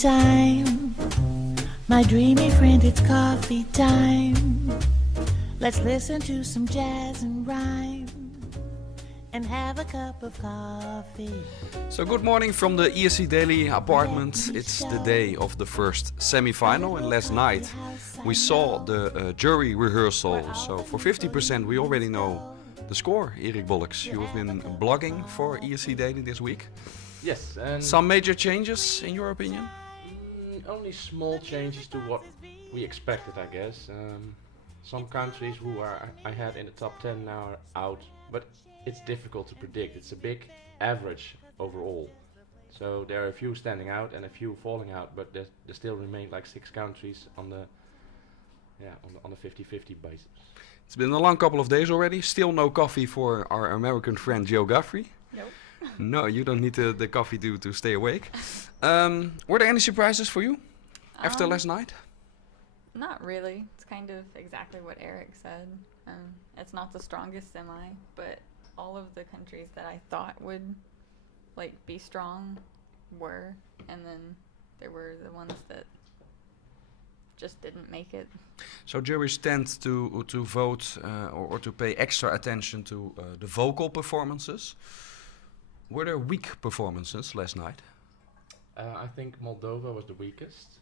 time. My dreamy friend, it's coffee time. Let's listen to some jazz and rhyme and have a cup of coffee. So good morning from the ESC Daily apartment. It's the day of the first semi-final, and last night we saw the jury rehearsal. So for 50% we already know the score. Erik Bolleks, you have been blogging for ESC Daily this week. Yes, and Some major changes in your opinion? only small changes to what we expected, I guess. Some countries who I had in the top 10 now are out, but it's difficult to predict. It's a big average overall. So there are a few standing out and a few falling out, but there still remain like 6 countries on the 50-50 basis. It's been a long couple of days already. Still no coffee for our American friend Joe Guthrie. Nope. No, you don't need the coffee to stay awake. Were there any surprises for you after last night? Not really. It's kind of exactly what Eric said. It's not the strongest semi, but all of the countries that I thought would be strong were, and then there were the ones that just didn't make it. So juries tend to vote or to pay extra attention to the vocal performances. Were there weak performances last night? I think Moldova was the weakest.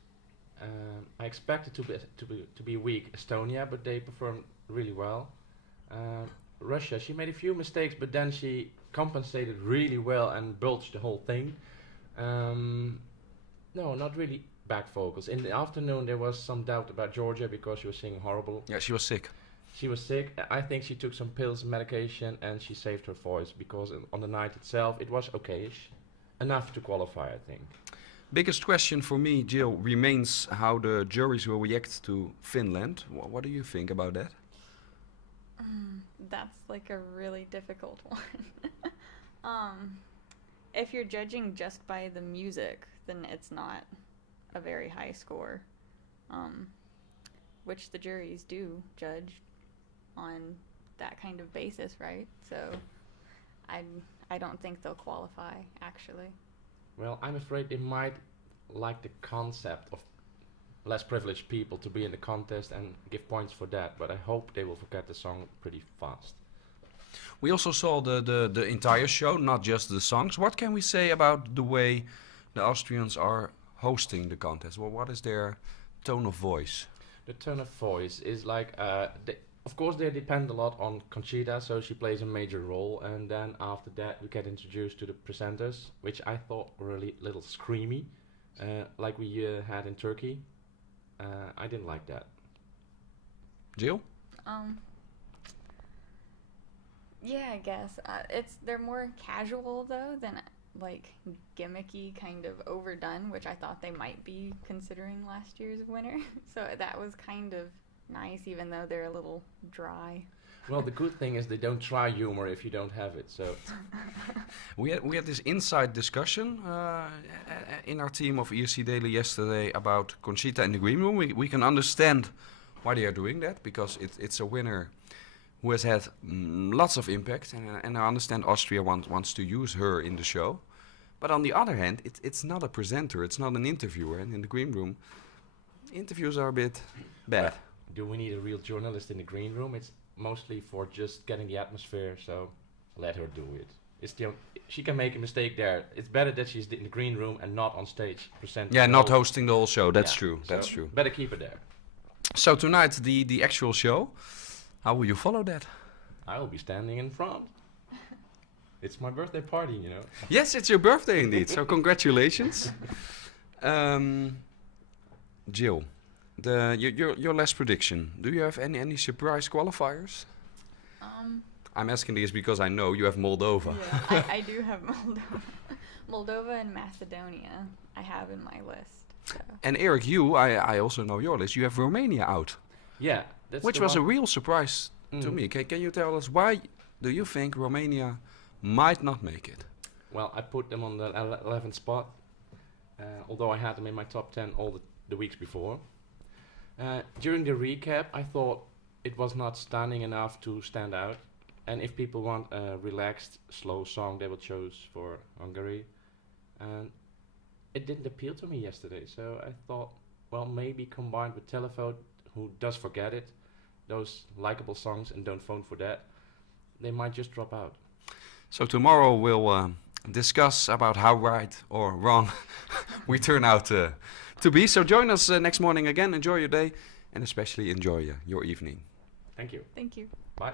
I expected to be weak Estonia, but they performed really well. Russia, she made a few mistakes, but then she compensated really well and bulged the whole thing. No, not really back vocals. In the afternoon there was some doubt about Georgia because she was singing horrible. Yeah, she was sick. She was sick. I think she took some pills, medication, and she saved her voice because on the night itself it was okayish. Enough to qualify, I think. Biggest question for me, Jill, remains how the juries will react to Finland. What do you think about that? That's a really difficult one. If you're judging just by the music, then it's not a very high score, which the juries do judge on that kind of basis, right? So I don't think they'll qualify, actually. Well, I'm afraid they might like the concept of less privileged people to be in the contest and give points for that, but I hope they will forget the song pretty fast. We also saw the entire show, not just the songs. What can we say about the way the Austrians are hosting the contest? Well, what is their tone of voice? The tone of voice is of course they depend a lot on Conchita, so she plays a major role, and then after that we get introduced to the presenters, which I thought were a little screamy, like we had in Turkey. I didn't like that. Jill? Yeah, I guess. They're more casual though than gimmicky, kind of overdone, which I thought they might be considering last year's winner. So that was kind of nice, even though they're a little dry. Well, the good thing is they don't try humor if you don't have it. So we had this inside discussion in our team of ESC Daily yesterday about Conchita in the green room. We can understand why they are doing that, because it's a winner who has had lots of impact, and I understand Austria wants to use her in the show. But on the other hand, it's not a presenter, it's not an interviewer, and in the green room, interviews are a bit bad. Do we need a real journalist in the green room? It's mostly for just getting the atmosphere, so let her do it. She can make a mistake there. It's better that she's in the green room and not on stage presenting. Yeah, not hosting the whole show. That's true. So That's true. Better keep her there. So tonight, the actual show. How will you follow that? I will be standing in front. It's my birthday party, you know. Yes, it's your birthday indeed. So congratulations, Jill. Your last prediction. Do you have any surprise qualifiers? I'm asking this because I know you have Moldova. Yeah, I do have Moldova. Moldova and Macedonia I have in my list. So. And Eric, I also know your list. You have Romania out. Yeah. That's which was a real surprise to me. Can you tell us why do you think Romania might not make it? Well, I put them on the 11th spot, although I had them in my top 10 all the weeks before. During the recap, I thought it was not stunning enough to stand out. And if people want a relaxed, slow song, they will choose for Hungary. And it didn't appeal to me yesterday. So I thought, well, maybe combined with Telephone, who does forget it, those likable songs and Don't Phone for That, they might just drop out. So tomorrow we'll discuss about how right or wrong we turn out to be. So join us next morning again. Enjoy your day and especially enjoy your evening. Thank you. Thank you. Bye.